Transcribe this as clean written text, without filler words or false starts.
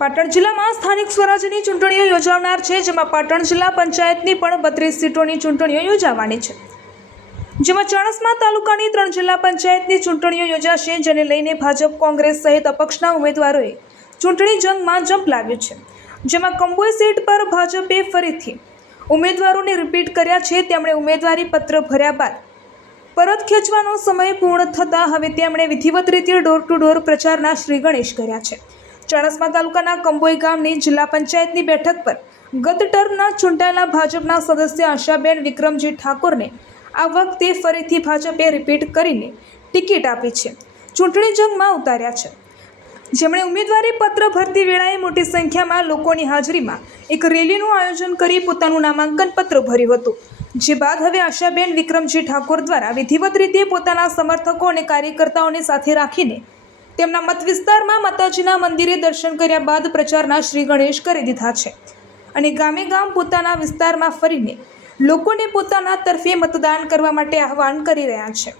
પાટણ જિલ્લામાં સ્થાનિક સ્વરાજ્યની ચૂંટણીઓ યોજાનાર છે, જેમાં પાટણ જિલ્લા પંચાયતની પણ 32 સીટોની ચૂંટણીઓ યોજાવાની છે, જેમાં ચાણસ્મા તાલુકાની 3 જિલ્લા પંચાયતની ચૂંટણીઓ યોજાશે, જેને લઈને ભાજપ, કોંગ્રેસ સહિત અપક્ષના ઉમેદવારોએ ચૂંટણી જંગમાં ઝંપલાવ્યું છે, જેમાં કંબોઈ સીટ પર ભાજપે ફરીથી ઉમેદવારોને રિપીટ કર્યા છે। તેમણે ઉમેદવારી પત્ર ભર્યા બાદ પરત ખેંચવાનો સમય પૂર્ણ થતાં હવે તેમણે વિધિવત રીતે ડોર ટુ ડોર પ્રચારના શ્રી ગણેશ કર્યા છે। ચાણસ્મા તાલુકાના કંબોઈ ગામની જિલ્લા પંચાયતની બેઠક પર ગત ટર્મના ચૂંટાયેલા ભાજપના સદસ્ય આશાબેન વિક્રમજી ઠાકોરને આ વખતે ફરીથી ભાજપે રિપીટ કરીને ટિકિટ આપી છે, ચૂંટણી જંગમાં ઉતાર્યા છે, જેમણે ઉમેદવારી પત્ર ભરતી વેળાએ મોટી સંખ્યામાં લોકોની હાજરીમાં એક રેલીનું આયોજન કરી પોતાનું નામાંકન પત્ર ભર્યું હતું, જે બાદ હવે આશાબેન વિક્રમજી ઠાકોર દ્વારા વિધિવત રીતે પોતાના સમર્થકો અને કાર્યકર્તાઓને સાથે રાખીને તેમના મત વિસ્તારમાં માતાજીના મંદિરે દર્શન કર્યા બાદ પ્રચારના શ્રી ગણેશ કરી દીધા છે અને ગામે ગામ પોતાના વિસ્તારમાં ફરીને લોકોને પોતાના તરફે મતદાન કરવા માટે આહવાન કરી રહ્યા છે।